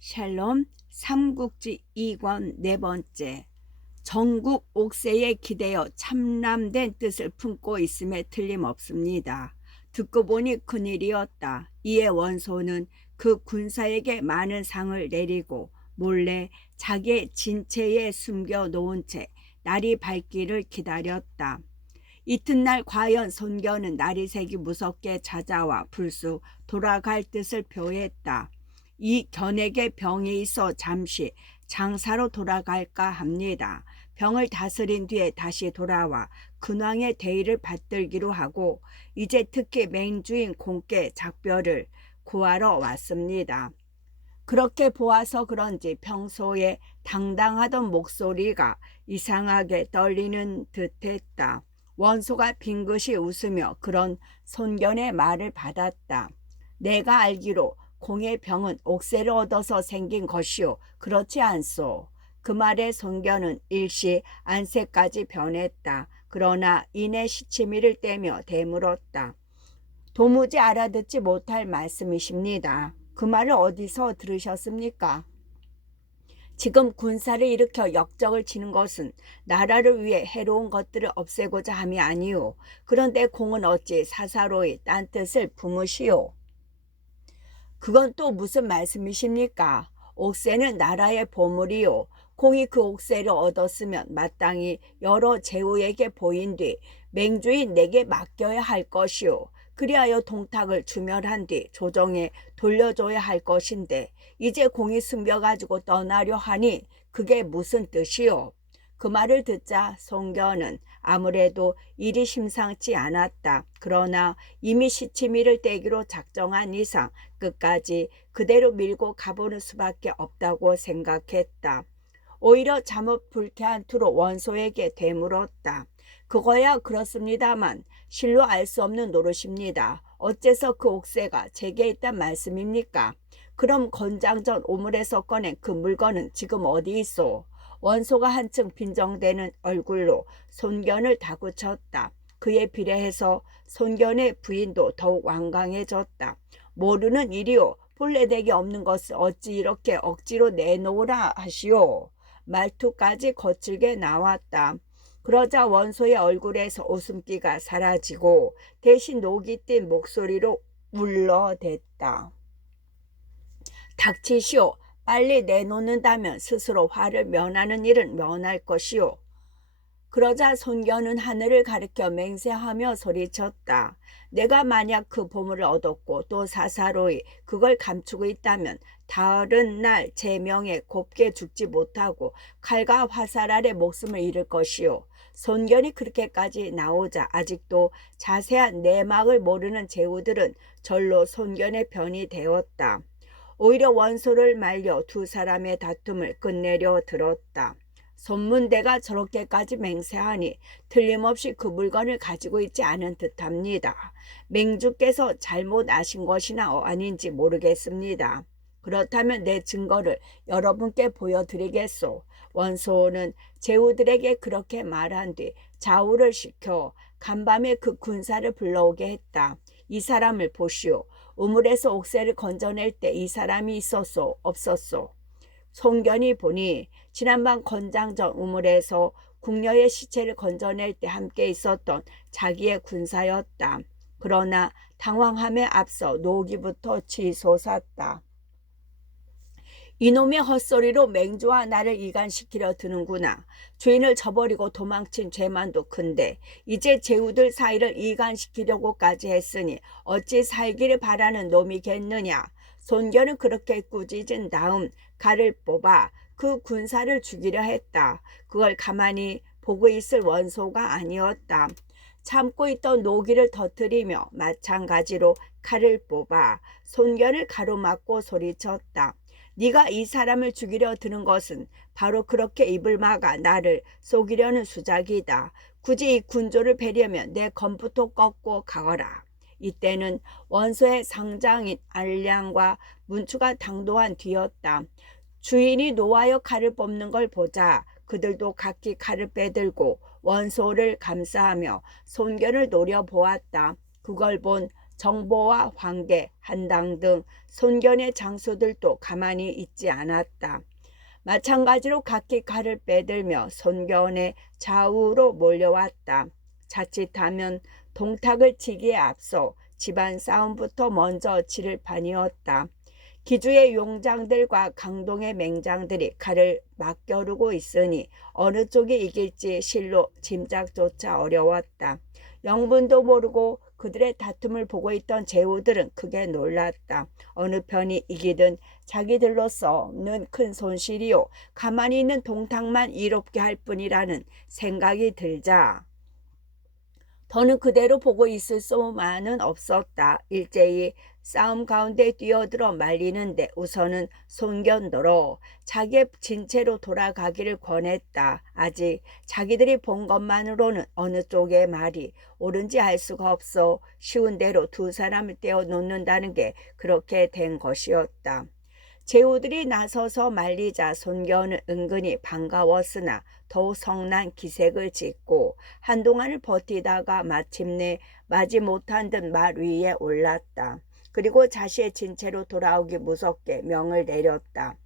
샬롬 삼국지 2권 네 번째. 전국 옥세에 기대어 참람된 뜻을 품고 있음에 틀림없습니다. 듣고 보니 큰일이었다. 이에 원소는 그 군사에게 많은 상을 내리고 몰래 자기의 진체에 숨겨놓은 채 날이 밝기를 기다렸다. 이튿날 과연 손견은 날이 새기 무섭게 찾아와 불쑥 돌아갈 뜻을 표했다. 이 견에게 병이 있어 잠시 장사로 돌아갈까 합니다. 병을 다스린 뒤에 다시 돌아와 근왕의 대의를 받들기로 하고 이제 특히 맹주인 공께 작별을 구하러 왔습니다. 그렇게 보아서 그런지 평소에 당당하던 목소리가 이상하게 떨리는 듯했다. 원소가 빙긋이 웃으며 그런 손견의 말을 받았다. 내가 알기로 공의 병은 옥새를 얻어서 생긴 것이오. 그렇지 않소? 그 말에 손견은 일시 안색까지 변했다. 그러나 이내 시치미를 떼며 되물었다. 도무지 알아듣지 못할 말씀이십니다. 그 말을 어디서 들으셨습니까? 지금 군사를 일으켜 역적을 치는 것은 나라를 위해 해로운 것들을 없애고자 함이 아니오. 그런데 공은 어찌 사사로이 딴 뜻을 품으시오? 그건 또 무슨 말씀이십니까? 옥새는 나라의 보물이요. 공이 그 옥새를 얻었으면 마땅히 여러 제후에게 보인 뒤 맹주인 내게 맡겨야 할 것이요. 그리하여 동탁을 주멸한 뒤 조정에 돌려줘야 할 것인데 이제 공이 숨겨가지고 떠나려 하니 그게 무슨 뜻이요? 그 말을 듣자 손견은 아무래도 일이 심상치 않았다. 그러나 이미 시치미를 떼기로 작정한 이상 끝까지 그대로 밀고 가보는 수밖에 없다고 생각했다. 오히려 잠옷 불쾌한 투로 원소에게 되물었다. 그거야 그렇습니다만 실로 알 수 없는 노릇입니다. 어째서 그 옥새가 제게 있단 말씀입니까? 그럼 건장전 오물에서 꺼낸 그 물건은 지금 어디 있소? 원소가 한층 빈정대는 얼굴로 손견을 다구쳤다. 그에 비례해서 손견의 부인도 더욱 완강해졌다. 모르는 일이오. 본래되게 없는 것을 어찌 이렇게 억지로 내놓으라 하시오. 말투까지 거칠게 나왔다. 그러자 원소의 얼굴에서 웃음기가 사라지고 대신 녹이 띤 목소리로 울러댔다. 닥치시오. 빨리 내놓는다면 스스로 화를 면하는 일은 면할 것이오. 그러자 손견은 하늘을 가리켜 맹세하며 소리쳤다. 내가 만약 그 보물을 얻었고 또 사사로이 그걸 감추고 있다면 다른 날 제 명에 곱게 죽지 못하고 칼과 화살 아래 목숨을 잃을 것이오. 손견이 그렇게까지 나오자 아직도 자세한 내막을 모르는 제후들은 절로 손견의 편이 되었다. 오히려 원소를 말려 두 사람의 다툼을 끝내려 들었다. 손문대가 저렇게까지 맹세하니 틀림없이 그 물건을 가지고 있지 않은 듯합니다. 맹주께서 잘못 아신 것이나 아닌지 모르겠습니다. 그렇다면 내 증거를 여러분께 보여드리겠소. 원소는 제후들에게 그렇게 말한 뒤 좌우를 시켜 간밤에 그 군사를 불러오게 했다. 이 사람을 보시오. 우물에서 옥새를 건져낼 때 이 사람이 있었소? 없었소? 손견이 보니 지난밤 건장전 우물에서 궁녀의 시체를 건져낼 때 함께 있었던 자기의 군사였다. 그러나 당황함에 앞서 노기부터 치솟았다. 이놈의 헛소리로 맹주와 나를 이간시키려 드는구나. 주인을 저버리고 도망친 죄만도 큰데 이제 제후들 사이를 이간시키려고까지 했으니 어찌 살기를 바라는 놈이겠느냐. 손견은 그렇게 꾸짖은 다음 칼을 뽑아 그 군사를 죽이려 했다. 그걸 가만히 보고 있을 원소가 아니었다. 참고 있던 노기를 터뜨리며 마찬가지로 칼을 뽑아 손견을 가로막고 소리쳤다. 네가 이 사람을 죽이려 드는 것은 바로 그렇게 입을 막아 나를 속이려는 수작이다. 굳이 이 군조를 베려면 내 검부터 꺾고 가거라. 이때는 원소의 상장인 알량과 문추가 당도한 뒤였다. 주인이 노하여 칼을 뽑는 걸 보자 그들도 각기 칼을 빼들고 원소를 감싸며 손견을 노려보았다. 그걸 본 정보와 황계, 한당 등 손견의 장수들도 가만히 있지 않았다. 마찬가지로 각기 칼을 빼들며 손견의 좌우로 몰려왔다. 자칫하면 동탁을 치기에 앞서 집안 싸움부터 먼저 치를 판이었다. 기주의 용장들과 강동의 맹장들이 칼을 맞겨루고 있으니 어느 쪽이 이길지 실로 짐작조차 어려웠다. 영분도 모르고 그들의 다툼을 보고 있던 제후들은 크게 놀랐다. 어느 편이 이기든 자기들로서는 큰 손실이요 가만히 있는 동탁만 이롭게 할 뿐이라는 생각이 들자 더는 그대로 보고 있을 수만은 없었다. 일제히 싸움 가운데 뛰어들어 말리는데 우선은 손견더러 자기의 진체로 돌아가기를 권했다. 아직 자기들이 본 것만으로는 어느 쪽의 말이 옳은지 알 수가 없어 쉬운 대로 두 사람을 떼어 놓는다는 게 그렇게 된 것이었다. 제후들이 나서서 말리자 손견은 은근히 반가웠으나 더욱 성난 기색을 짓고 한동안을 버티다가 마침내 마지 못한 듯 말 위에 올랐다. 그리고 자신의 진체로 돌아오기 무섭게 명을 내렸다.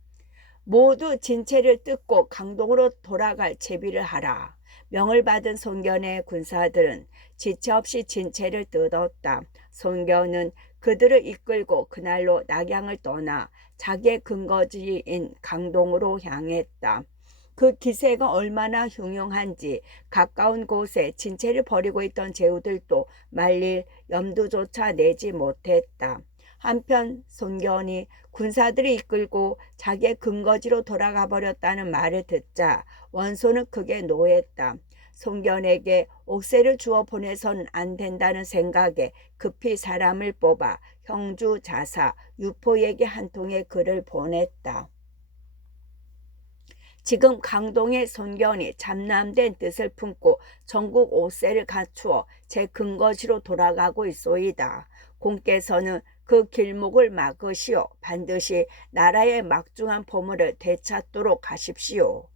모두 진체를 뜯고 강동으로 돌아갈 채비를 하라. 명을 받은 손견의 군사들은 지체 없이 진체를 뜯었다. 손견은 그들을 이끌고 그날로 낙양을 떠나 자기의 근거지인 강동으로 향했다. 그 기세가 얼마나 흉흉한지 가까운 곳에 진체를 버리고 있던 제후들도 말릴 염두조차 내지 못했다. 한편 손견이 군사들이 이끌고 자기의 근거지로 돌아가 버렸다는 말을 듣자 원소는 크게 노했다. 손견에게 옥새를 주어 보내서는 안 된다는 생각에 급히 사람을 뽑아 형주 자사 유포에게 한 통의 글을 보냈다. 지금 강동의 손견이 잠잠된 뜻을 품고 전국 옥새를 갖추어 제 근거지로 돌아가고 있소이다. 공께서는 그 길목을 막으시어 반드시 나라의 막중한 보물을 되찾도록 하십시오.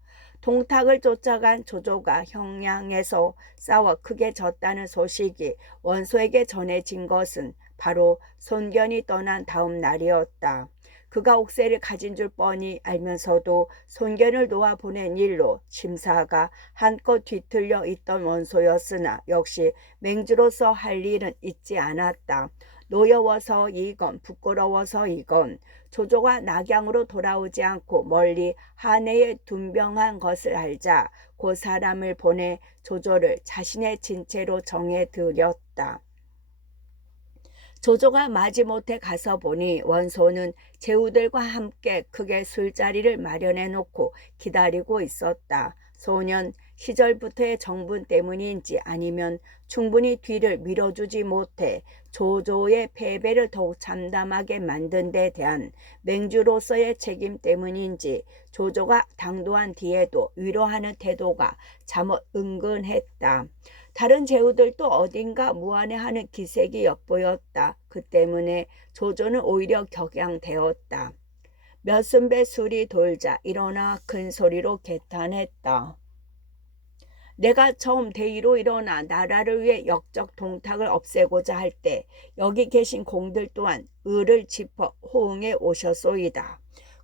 동탁을 쫓아간 조조가 형량에서 싸워 크게 졌다는 소식이 원소에게 전해진 것은 바로 손견이 떠난 다음 날이었다. 그가 옥새를 가진 줄 뻔히 알면서도 손견을 놓아보낸 일로 심사가 한껏 뒤틀려 있던 원소였으나 역시 맹주로서 할 일은 잊지 않았다. 노여워서 이건 부끄러워서 이건 조조가 낙양으로 돌아오지 않고 멀리 한해에 둔병한 것을 알자 그 사람을 보내 조조를 자신의 진체로 정해드렸다. 조조가 마지못해 가서 보니 원소는 제후들과 함께 크게 술자리를 마련해 놓고 기다리고 있었다. 소년 시절부터의 정분 때문인지 아니면 충분히 뒤를 밀어주지 못해 조조의 패배를 더욱 참담하게 만든 데 대한 맹주로서의 책임 때문인지 조조가 당도한 뒤에도 위로하는 태도가 잠옷 은근했다. 다른 제후들도 어딘가 무안해하는 기색이 엿보였다. 그 때문에 조조는 오히려 격양되었다. 몇 순배 술이 돌자 일어나 큰 소리로 개탄했다. 내가 처음 대의로 일어나 나라를 위해 역적 동탁을 없애고자 할 때 여기 계신 공들 또한 의를 짚어 호응해 오셨소이다.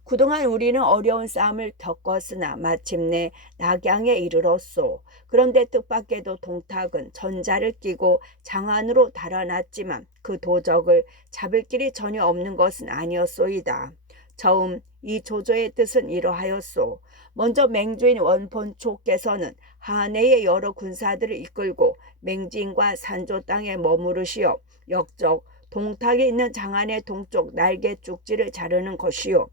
그동안 우리는 어려운 싸움을 겪었으나 마침내 낙양에 이르렀소. 그런데 뜻밖에도 동탁은 전자를 끼고 장안으로 달아났지만 그 도적을 잡을 길이 전혀 없는 것은 아니었소이다. 처음 이 조조의 뜻은 이러하였소. 먼저 맹주인 원본초께서는 한해의 여러 군사들을 이끌고 맹진과 산조 땅에 머무르시어 역적 동탁에 있는 장안의 동쪽 날개 쭉지를 자르는 것이요.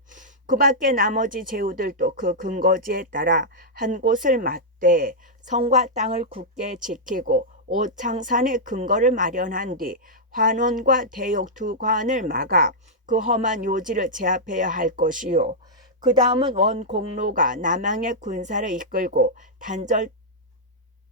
그 밖에 나머지 제후들도 그 근거지에 따라 한 곳을 맞대 성과 땅을 굳게 지키고 오창산의 근거를 마련한 뒤 환원과 대욕 두 관을 막아 그 험한 요지를 제압해야 할 것이요. 그 다음은 원공로가 남양의 군사를 이끌고 단절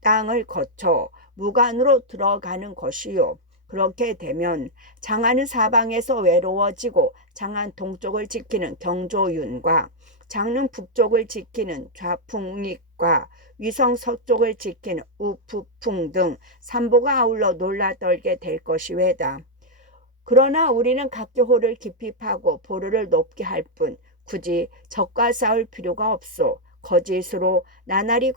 땅을 거쳐 무관으로 들어가는 것이요. 그렇게 되면 장안은 사방에서 외로워지고 장안 동쪽을 지키는 경조윤과 장릉 북쪽을 지키는 좌풍익과 위성 서쪽을 지키는 우푸풍 등 삼보가 아울러 놀라떨게 될 것이외다. 그러나 우리는 각교호를 깊이 파고 보루를 높게 할 뿐 굳이 적과 싸울 필요가 없소. 거짓으로 나날이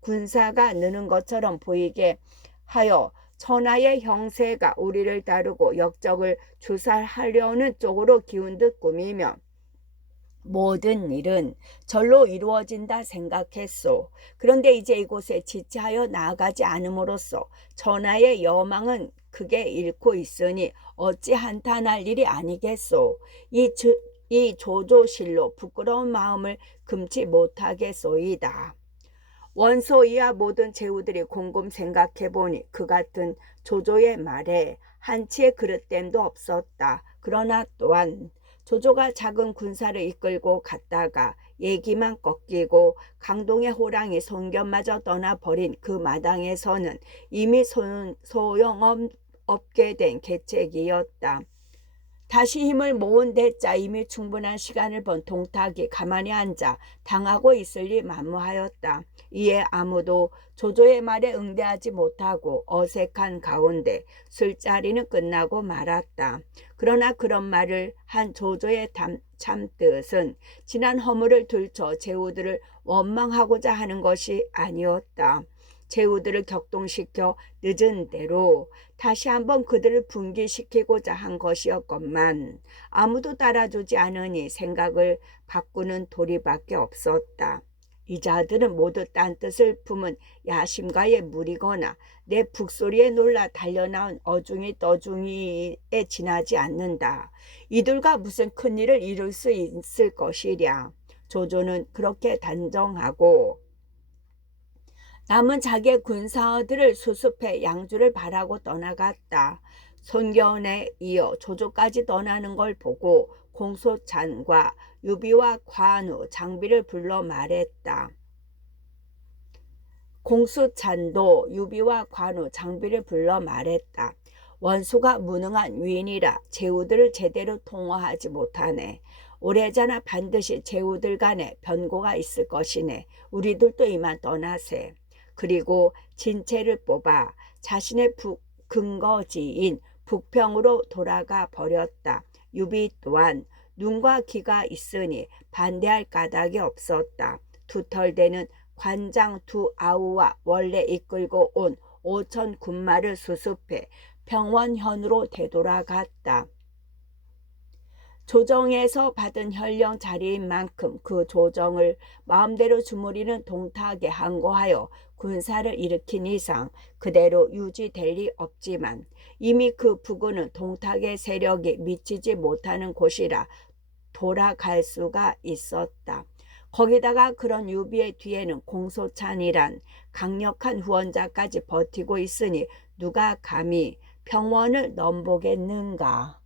군사가 느는 것처럼 보이게 하여 천하의 형세가 우리를 다루고 역적을 주살하려는 쪽으로 기운 듯 꾸미며 모든 일은 절로 이루어진다 생각했소. 그런데 이제 이곳에 지체하여 나아가지 않음으로써 천하의 여망은 크게 잃고 있으니 어찌 한탄할 일이 아니겠소. 이 조조실로 부끄러운 마음을 금치 못하겠소이다. 원소이와 모든 제후들이 곰곰 생각해보니 그 같은 조조의 말에 한치의 그릇됨도 없었다. 그러나 또한 조조가 작은 군사를 이끌고 갔다가 얘기만 꺾이고 강동의 호랑이 손견마저 떠나버린 그 마당에서는 이미 소용없게 된 계책이었다. 다시 힘을 모은 데짜 이미 충분한 시간을 번 동탁이 가만히 앉아 당하고 있을 리 만무하였다. 이에 아무도 조조의 말에 응대하지 못하고 어색한 가운데 술자리는 끝나고 말았다. 그러나 그런 말을 한 조조의 참뜻은 지난 허물을 들춰 제후들을 원망하고자 하는 것이 아니었다. 제후들을 격동시켜 늦은 대로 다시 한번 그들을 분기시키고자 한 것이었건만 아무도 따라주지 않으니 생각을 바꾸는 도리밖에 없었다. 이 자들은 모두 딴 뜻을 품은 야심가의 무리거나 내 북소리에 놀라 달려나온 어중이 떠중이에 지나지 않는다. 이들과 무슨 큰일을 이룰 수 있을 것이랴. 조조는 그렇게 단정하고 남은 자기의 군사들을 수습해 양주를 바라고 떠나갔다. 손견에 이어 조조까지 떠나는 걸 보고 공소찬과 유비와 관우 장비를 불러 말했다. 공수찬도 유비와 관우 장비를 불러 말했다. 원수가 무능한 위인이라 제후들을 제대로 통화하지 못하네. 오래전에 반드시 제후들 간에 변고가 있을 것이네. 우리들도 이만 떠나세. 그리고 진체를 뽑아 자신의 근거지인 북평으로 돌아가 버렸다. 유비 또한 눈과 귀가 있으니 반대할 까닭이 없었다. 두털대는 관장 두 아우와 원래 이끌고 온 5천 군마를 수습해 평원현으로 되돌아갔다. 조정에서 받은 현령 자리인 만큼 그 조정을 마음대로 주무리는 동탁에 항거하여 군사를 일으킨 이상 그대로 유지될 리 없지만 이미 그 부근은 동탁의 세력이 미치지 못하는 곳이라 돌아갈 수가 있었다. 거기다가 그런 유비의 뒤에는 공소찬이란 강력한 후원자까지 버티고 있으니 누가 감히 평원을 넘보겠는가.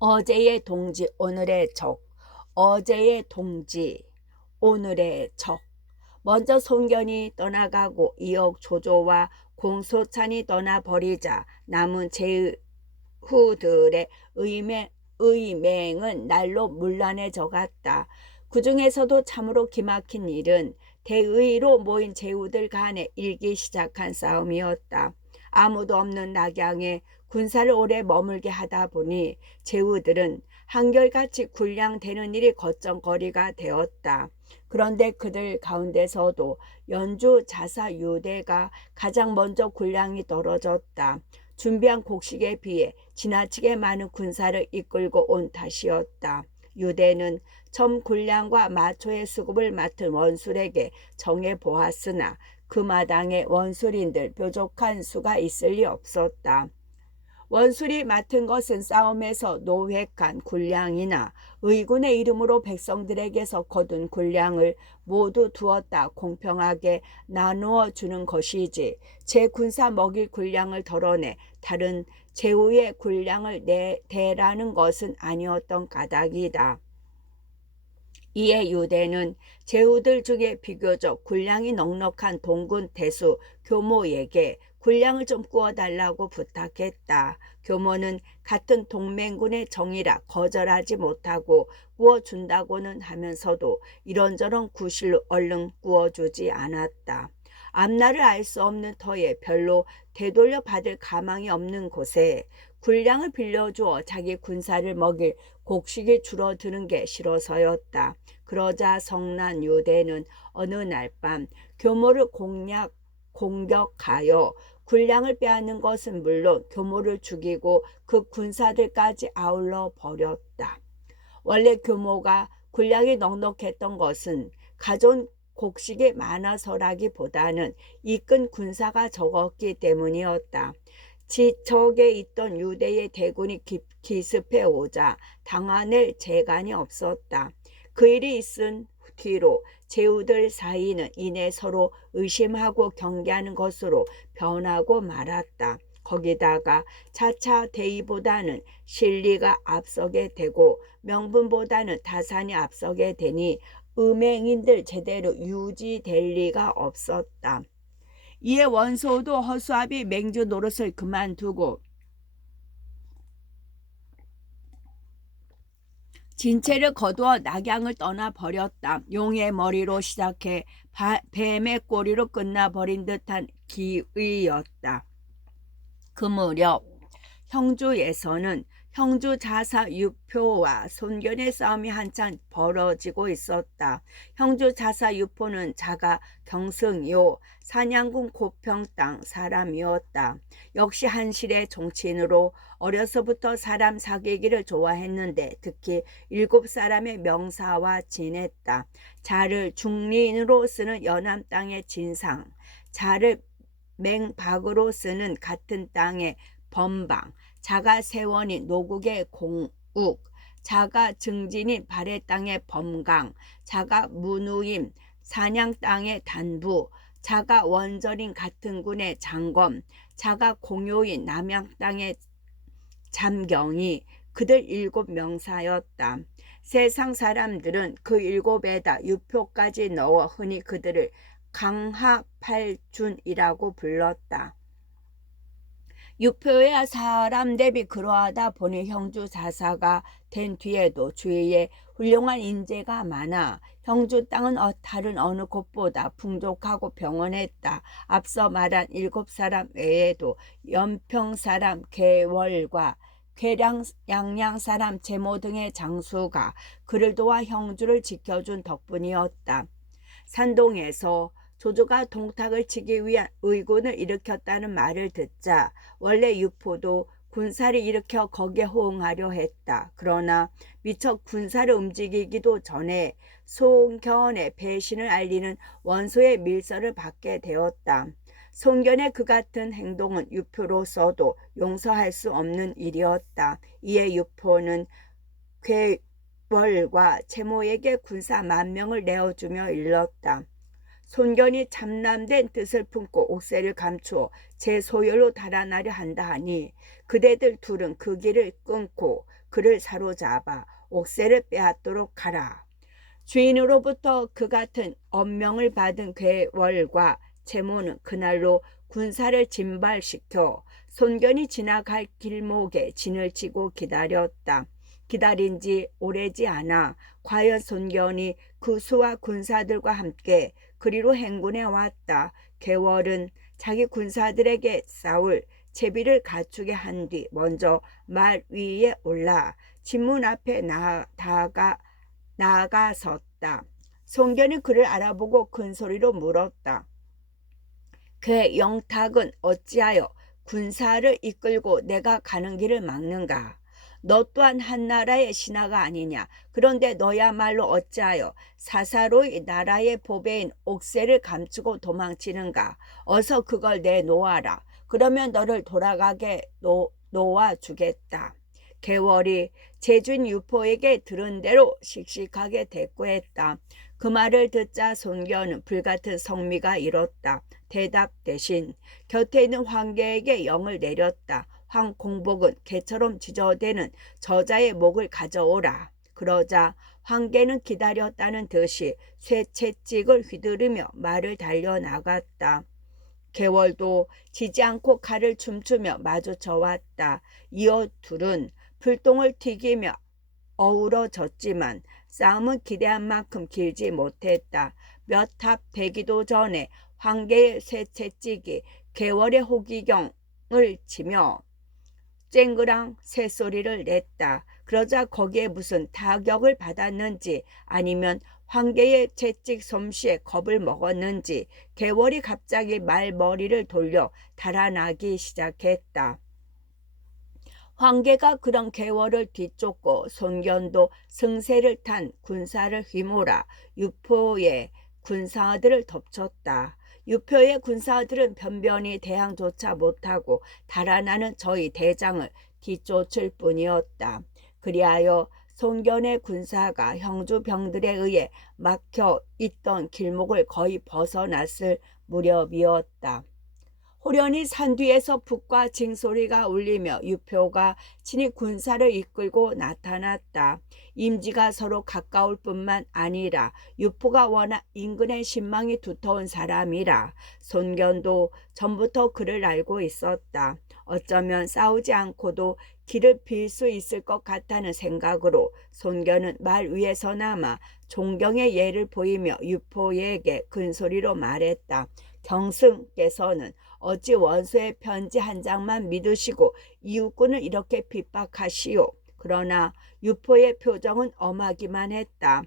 어제의 동지 오늘의 적, 어제의 동지 오늘의 적. 먼저 송견이 떠나가고 이억 조조와 공소찬이 떠나버리자 남은 제후들의 의맹은 날로 문란해져 갔다. 그 중에서도 참으로 기막힌 일은 대의로 모인 제후들 간에 일기 시작한 싸움이었다. 아무도 없는 낙양에 군사를 오래 머물게 하다 보니 제후들은 한결같이 군량되는 일이 걱정거리가 되었다. 그런데 그들 가운데서도 연주 자사 유대가 가장 먼저 군량이 떨어졌다. 준비한 곡식에 비해 지나치게 많은 군사를 이끌고 온 탓이었다. 유대는 첨 군량과 마초의 수급을 맡은 원술에게 정해보았으나 그 마당에 원술인들 뾰족한 수가 있을 리 없었다. 원술이 맡은 것은 싸움에서 노획한 군량이나 의군의 이름으로 백성들에게서 거둔 군량을 모두 두었다 공평하게 나누어 주는 것이지 제 군사 먹일 군량을 덜어내 다른 제후의 군량을 대라는 것은 아니었던 까닭이다. 이에 유대는 제후들 중에 비교적 군량이 넉넉한 동군 대수 교모에게 군량을 좀 구워달라고 부탁했다. 교모는 같은 동맹군의 정이라 거절하지 못하고 구워준다고는 하면서도 이런저런 구실로 얼른 구워주지 않았다. 앞날을 알 수 없는 터에 별로 되돌려 받을 가망이 없는 곳에 군량을 빌려주어 자기 군사를 먹일 곡식이 줄어드는 게 싫어서였다. 그러자 성난 유대는 어느 날 밤 교모를 공격하여 군량을 빼앗는 것은 물론 교모를 죽이고 그 군사들까지 아울러 버렸다. 원래 교모가 군량이 넉넉했던 것은 가져온 곡식이 많아서라기보다는 이끈 군사가 적었기 때문이었다. 지척에 있던 유대의 대군이 기습해 오자 당하낼 재간이 없었다. 그 일이 있은 뒤로 제후들 사이는 이내 서로 의심하고 경계하는 것으로 변하고 말았다. 거기다가 차차 대의보다는 실리가 앞서게 되고 명분보다는 다산이 앞서게 되니 음행인들 제대로 유지될 리가 없었다. 이에 원소도 허수아비 맹주 노릇을 그만두고 진체를 거두어 낙양을 떠나버렸다. 용의 머리로 시작해 뱀의 꼬리로 끝나버린 듯한 기의였다. 그 무렵 형주에서는 형주 자사 유표와 손견의 싸움이 한창 벌어지고 있었다. 형주 자사 유표는 자가 경승요 산양군 고평 땅 사람이었다. 역시 한실의 정치인으로 어려서부터 사람 사귀기를 좋아했는데 특히 7사람의 명사와 지냈다. 자를 중리인으로 쓰는 연암 땅의 진상, 자를 맹박으로 쓰는 같은 땅의 범방, 자가 세원인 노국의 공욱, 자가 증진인 발해 땅의 범강, 자가 문우임 산양 땅의 단부, 자가 원절인 같은 군의 장검, 자가 공효인 남양 땅의 잠경이 그들 7명사였다. 세상 사람들은 그 7에다 유표까지 넣어 흔히 그들을 강하팔준이라고 불렀다. 유표야 사람 대비 그러하다 보니 형주 자사가 된 뒤에도 주위에 훌륭한 인재가 많아 형주 땅은 다른 어느 곳보다 풍족하고 병원했다. 앞서 말한 7사람 외에도 연평사람 개월과 양양사람 제모 등의 장수가 그를 도와 형주를 지켜준 덕분이었다. 산동에서 조조가 동탁을 치기 위한 의군을 일으켰다는 말을 듣자 원래 유포도 군사를 일으켜 거기에 호응하려 했다. 그러나 미처 군사를 움직이기도 전에 송견의 배신을 알리는 원소의 밀서를 받게 되었다. 송견의 그 같은 행동은 유표로서도 용서할 수 없는 일이었다. 이에 유포는 괴월과 채모에게 군사 10,000명을 내어주며 일렀다. 손견이 참남된 뜻을 품고 옥새를 감추어 제 소열로 달아나려 한다 하니 그대들 둘은 그 길을 끊고 그를 사로잡아 옥새를 빼앗도록 하라. 주인으로부터 그 같은 엄명을 받은 괴월과 채모는 그날로 군사를 진발시켜 손견이 지나갈 길목에 진을 치고 기다렸다. 기다린 지 오래지 않아 과연 손견이 그 수와 군사들과 함께 그리로 행군해 왔다. 괴월은 자기 군사들에게 싸울 채비를 갖추게 한 뒤 먼저 말 위에 올라 진문 앞에 나가섰다. 손견이 그를 알아보고 큰 소리로 물었다. 괴 영탁은 어찌하여 군사를 이끌고 내가 가는 길을 막는가? 너 또한 한나라의 신하가 아니냐? 그런데 너야말로 어찌하여 사사로이 나라의 보배인 옥새를 감추고 도망치는가? 어서 그걸 내놓아라. 그러면 너를 돌아가게 놓아주겠다. 괴월이 제주인 유포에게 들은 대로 씩씩하게 대꾸했다. 그 말을 듣자 손견은 불같은 성미가 일었다. 대답 대신 곁에 있는 황계에게 영을 내렸다. 황공복은 개처럼 지저대는 저자의 목을 가져오라. 그러자 황계는 기다렸다는 듯이 쇠채찍을 휘두르며 말을 달려나갔다. 괴월도 지지 않고 칼을 춤추며 마주쳐 왔다. 이어 둘은 불똥을 튀기며 어우러졌지만 싸움은 기대한 만큼 길지 못했다. 몇 합 되기도 전에 황계의 쇠채찍이 개월의 호기경을 치며 쨍그랑 새소리를 냈다. 그러자 거기에 무슨 타격을 받았는지 아니면 황계의 채찍 솜씨에 겁을 먹었는지 개월이 갑자기 말머리를 돌려 달아나기 시작했다. 황계가 그런 개월을 뒤쫓고 손견도 승세를 탄 군사를 휘몰아 유포의 군사들을 덮쳤다. 유표의 군사들은 변변히 대항조차 못하고 달아나는 저희 대장을 뒤쫓을 뿐이었다. 그리하여 손견의 군사가 형주병들에 의해 막혀 있던 길목을 거의 벗어났을 무렵이었다. 호련히 산 뒤에서 북과 징소리가 울리며 유표가 친히 군사를 이끌고 나타났다. 임지가 서로 가까울 뿐만 아니라 유포가 워낙 인근에 신망이 두터운 사람이라 손견도 전부터 그를 알고 있었다. 어쩌면 싸우지 않고도 길을 빌 수 있을 것 같다는 생각으로 손견은 말 위에서나마 존경의 예를 보이며 유포에게 큰소리로 말했다. 경승께서는 어찌 원수의 편지 한 장만 믿으시고 이웃군을 이렇게 핍박하시오. 그러나 유포의 표정은 엄하기만 했다.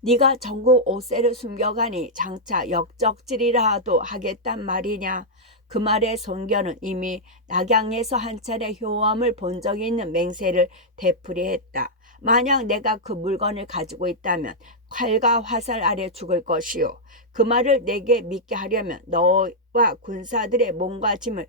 네가 전국 5세를 숨겨가니 장차 역적질이라도 하겠단 말이냐. 그 말에 손견은 이미 낙양에서 한 차례 효험을 본 적이 있는 맹세를 되풀이했다. 만약 내가 그 물건을 가지고 있다면 칼과 화살 아래 죽을 것이요. 그 말을 내게 믿게 하려면 너와 군사들의 몸과 짐을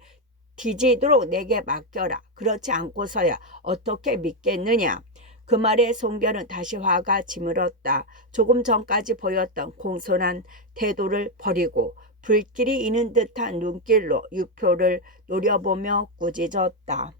뒤지도록 내게 맡겨라. 그렇지 않고서야 어떻게 믿겠느냐. 그 말에 손견은 다시 화가 지물었다. 조금 전까지 보였던 공손한 태도를 버리고 불길이 이는 듯한 눈길로 유표를 노려보며 꾸짖었다.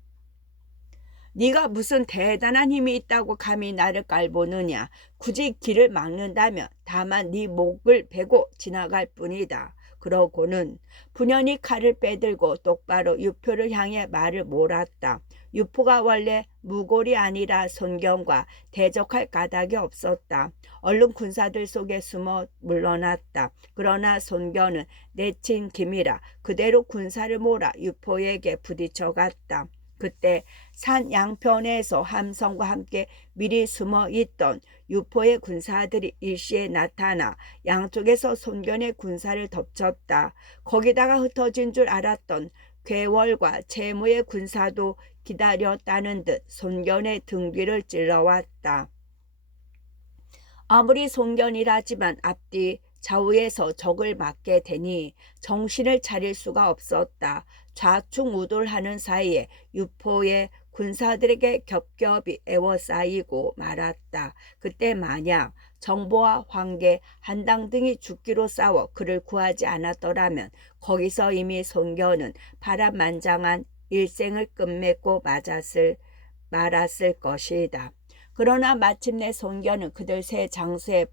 네가 무슨 대단한 힘이 있다고 감히 나를 깔보느냐. 굳이 길을 막는다면 다만 네 목을 베고 지나갈 뿐이다. 그러고는 분연히 칼을 빼들고 똑바로 유표를 향해 말을 몰았다. 유포가 원래 무골이 아니라 손견과 대적할 까닭이 없었다. 얼른 군사들 속에 숨어 물러났다. 그러나 손견은 내친 김이라 그대로 군사를 몰아 유포에게 부딪혀갔다. 그때 산 양편에서 함성과 함께 미리 숨어 있던 유포의 군사들이 일시에 나타나 양쪽에서 손견의 군사를 덮쳤다. 거기다가 흩어진 줄 알았던 괴월과 채무의 군사도 기다렸다는 듯 손견의 등 뒤를 찔러왔다. 아무리 손견이라지만 앞뒤 좌우에서 적을 맞게 되니 정신을 차릴 수가 없었다. 좌충우돌하는 사이에 유포의 군사들에게 겹겹이 에워싸이고 말았다. 그때 만약 정보와 황계, 한당 등이 죽기로 싸워 그를 구하지 않았더라면 거기서 이미 손견은 파란만장한 일생을 끝맺고 말았을 것이다. 그러나 마침내 손견은 그들 새 장수의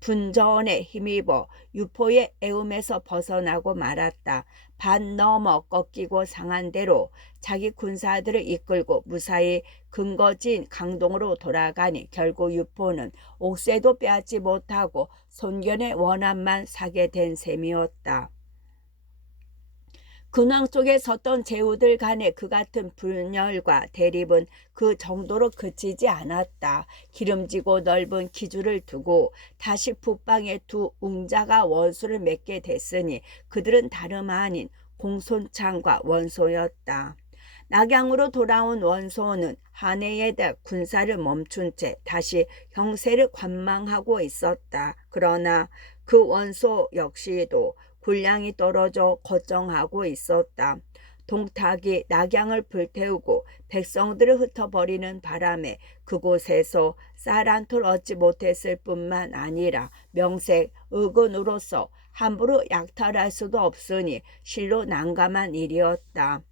분전에 힘입어 유포의 애움에서 벗어나고 말았다. 반 넘어 꺾이고 상한 대로 자기 군사들을 이끌고 무사히 근거지인 강동으로 돌아가니 결국 유포는 옥새도 빼앗지 못하고 손견의 원한만 사게 된 셈이었다. 근황 쪽에 섰던 제후들 간의 그 같은 분열과 대립은 그 정도로 그치지 않았다. 기름지고 넓은 기주를 두고 다시 북방의 두 웅자가 원수를 맺게 됐으니 그들은 다름 아닌 공손창과 원소였다. 낙양으로 돌아온 원소는 한해에다 군사를 멈춘 채 다시 형세를 관망하고 있었다. 그러나 그 원소 역시도 군량이 떨어져 걱정하고 있었다. 동탁이 낙양을 불태우고 백성들을 흩어버리는 바람에 그곳에서 쌀 한 톨 얻지 못했을 뿐만 아니라 명색 의군으로서 함부로 약탈할 수도 없으니 실로 난감한 일이었다.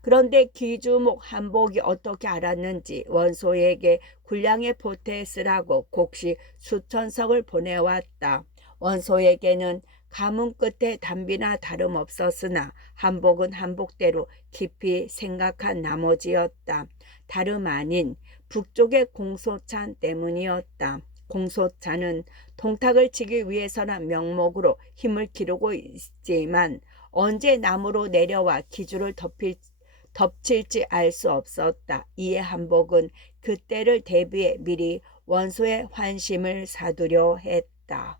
그런데 기주목 한복이 어떻게 알았는지 원소에게 군량의 보태에 쓰라고 곡식 수천석을 보내왔다. 원소에게는 가문 끝에 담비나 다름없었으나 한복은 한복대로 깊이 생각한 나머지였다. 다름 아닌 북쪽의 공소찬 때문이었다. 공소차는 동탁을 치기 위해서란 명목으로 힘을 기르고 있지만 언제 나무로 내려와 기주를 덮칠지 알 수 없었다. 이에 한복은 그때를 대비해 미리 원소의 환심을 사두려 했다.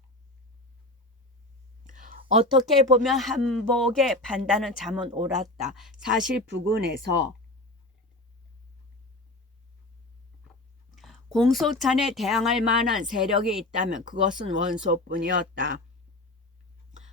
어떻게 보면 한복의 판단은 잠은 옳았다. 사실 부근에서 공소찬에 대항할 만한 세력이 있다면 그것은 원소뿐이었다.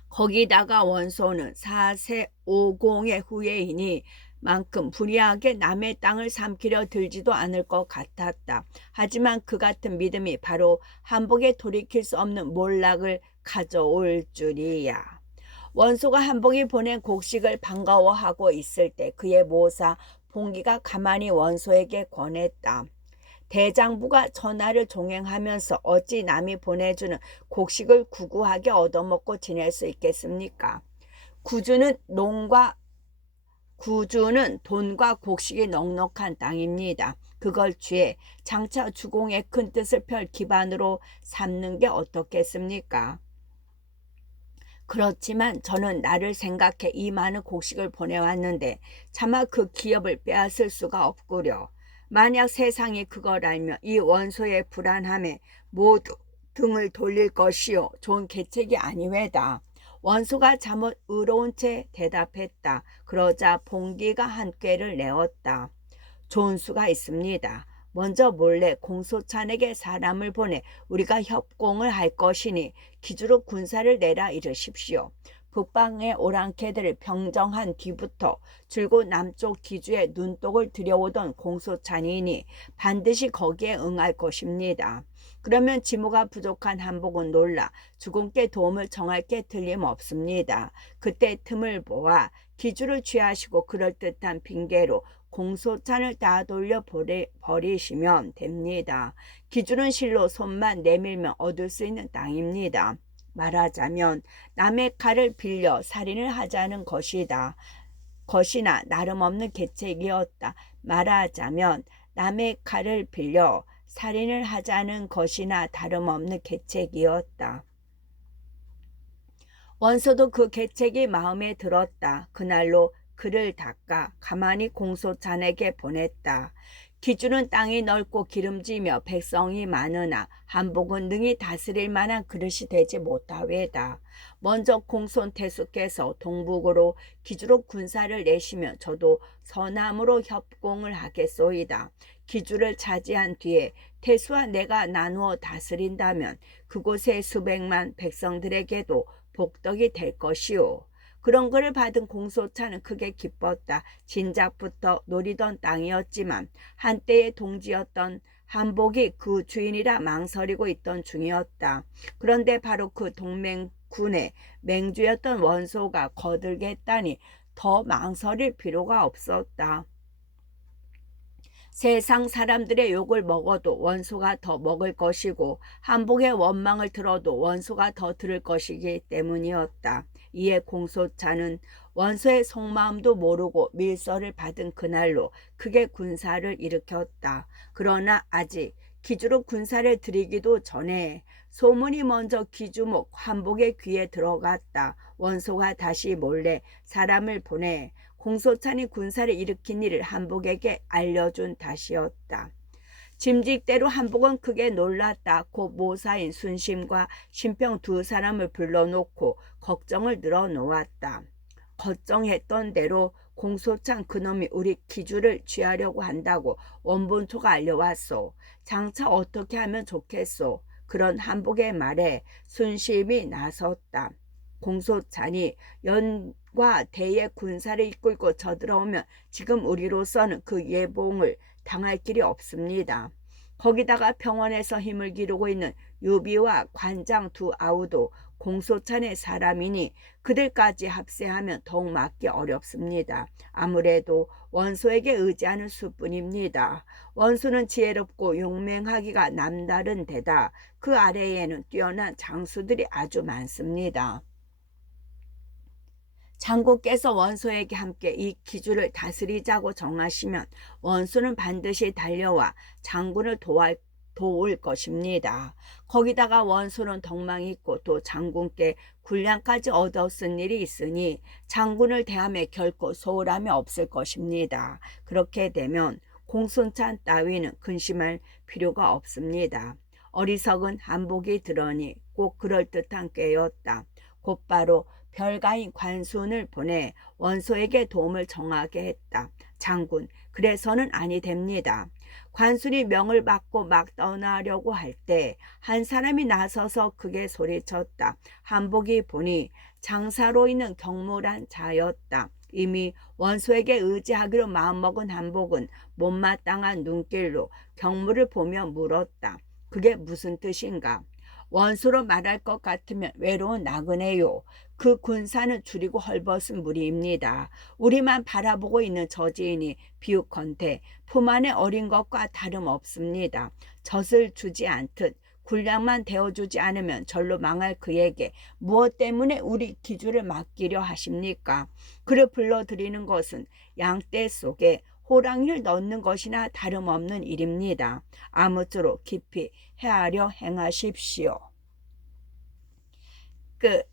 거기다가 원소는 4세 5공의 후예이니 만큼 불의하게 남의 땅을 삼키려 들지도 않을 것 같았다. 하지만 그 같은 믿음이 바로 한복에 돌이킬 수 없는 몰락을 가져올 줄이야. 원소가 한복이 보낸 곡식을 반가워하고 있을 때 그의 모사 봉기가 가만히 원소에게 권했다. 대장부가 전하를 종행하면서 어찌 남이 보내주는 곡식을 구구하게 얻어먹고 지낼 수 있겠습니까? 구주는 돈과 곡식이 넉넉한 땅입니다. 그걸 취해 장차 주공의 큰 뜻을 펼 기반으로 삼는 게 어떻겠습니까? 그렇지만 저는 나를 생각해 이 많은 곡식을 보내왔는데 차마 그 기업을 빼앗을 수가 없구려. 만약 세상이 그걸 알면 이 원소의 불안함에 모두 등을 돌릴 것이요 좋은 계책이 아니외다. 원소가 잠옷 의로운 채 대답했다. 그러자 봉기가 한 꾀를 내었다. 좋은 수가 있습니다. 먼저 몰래 공소찬에게 사람을 보내 우리가 협공을 할 것이니 기주로 군사를 내라 이르십시오. 북방의 오랑캐들을 평정한 뒤부터 줄곧 남쪽 기주에 눈독을 들여오던 공소찬이니 반드시 거기에 응할 것입니다. 그러면 지모가 부족한 한복은 놀라 주공께 도움을 청할 게 틀림없습니다. 그때 틈을 보아 기주를 취하시고 그럴듯한 핑계로 공소찬을 다 돌려 버리시면 됩니다. 기주는 실로 손만 내밀면 얻을 수 있는 땅입니다. 말하자면 남의 칼을 빌려 살인을 하자는 것이나 나름없는 계책이었다. 말하자면 남의 칼을 빌려 살인을 하자는 것이나 다름없는 계책이었다. 원소도 그 계책이 마음에 들었다. 그날로 그를 닦아 가만히 공소찬에게 보냈다. 기주는 땅이 넓고 기름지며 백성이 많으나 한복은 능히 다스릴 만한 그릇이 되지 못하외다. 먼저 공손태수께서 동북으로 기주로 군사를 내시면 저도 서남으로 협공을 하겠소이다. 기주를 차지한 뒤에 태수와 내가 나누어 다스린다면 그곳의 수백만 백성들에게도 복덕이 될 것이오. 그런 글을 받은 공소찬은 크게 기뻤다. 진작부터 노리던 땅이었지만 한때의 동지였던 한복이 그 주인이라 망설이고 있던 중이었다. 그런데 바로 그 동맹군의 맹주였던 원소가 거들겠다니 더 망설일 필요가 없었다. 세상 사람들의 욕을 먹어도 원소가 더 먹을 것이고 한복의 원망을 들어도 원소가 더 들을 것이기 때문이었다. 이에 공소찬은 원소의 속마음도 모르고 밀서를 받은 그날로 크게 군사를 일으켰다. 그러나 아직 기주로 군사를 들이기도 전에 소문이 먼저 기주목 한복의 귀에 들어갔다. 원소가 다시 몰래 사람을 보내 공소찬이 군사를 일으킨 일을 한복에게 알려준 탓이었다. 짐직대로 한복은 크게 놀랐다. 곧 모사인 순심과 신평 두 사람을 불러놓고 걱정을 늘어놓았다. 걱정했던 대로 공소찬 그놈이 우리 기주를 취하려고 한다고 원본초가 알려왔소. 장차 어떻게 하면 좋겠소. 그런 한복의 말에 순심이 나섰다. 공소찬이 연과 대의 군사를 이끌고 쳐들어오면 지금 우리로서는 그 예봉을 당할 길이 없습니다. 거기다가 평원에서 힘을 기르고 있는 유비와 관장 두 아우도 공소찬의 사람이니 그들까지 합세하면 더욱 막기 어렵습니다. 아무래도 원소에게 의지하는 수뿐입니다. 원소는 지혜롭고 용맹하기가 남다른 데다 그 아래에는 뛰어난 장수들이 아주 많습니다. 장군께서 원소에게 함께 이 기주를 다스리자고 정하시면 원소는 반드시 달려와 장군을 도울 것입니다. 거기다가 원수는 덕망이 있고 또 장군께 군량까지 얻었은 일이 있으니 장군을 대함에 결코 소홀함이 없을 것입니다. 그렇게 되면 공손찬 따위는 근심할 필요가 없습니다. 어리석은 한복이 들으니 꼭 그럴듯한 꾀였다. 곧바로 별가인 관순을 보내 원소에게 도움을 청하게 했다. 장군, 그래서는 아니 됩니다. 관순이 명을 받고 막 떠나려고 할 때 한 사람이 나서서 크게 소리쳤다. 한복이 보니 장사로 있는 경무란 자였다. 이미 원소에게 의지하기로 마음먹은 한복은 못마땅한 눈길로 경무를 보며 물었다. 그게 무슨 뜻인가? 원수로 말할 것 같으면 외로운 나그네요. 그 군사는 줄이고 헐벗은 무리입니다. 우리만 바라보고 있는 저지인이 비웃건대 품 안에 어린 것과 다름없습니다. 젖을 주지 않듯 군량만 대어주지 않으면 절로 망할 그에게 무엇 때문에 우리 기주를 맡기려 하십니까? 그를 불러들이는 것은 양떼 속에 호랑이를 넣는 것이나 다름없는 일입니다. 아무쪼록 깊이 헤아려 행하십시오. 끝.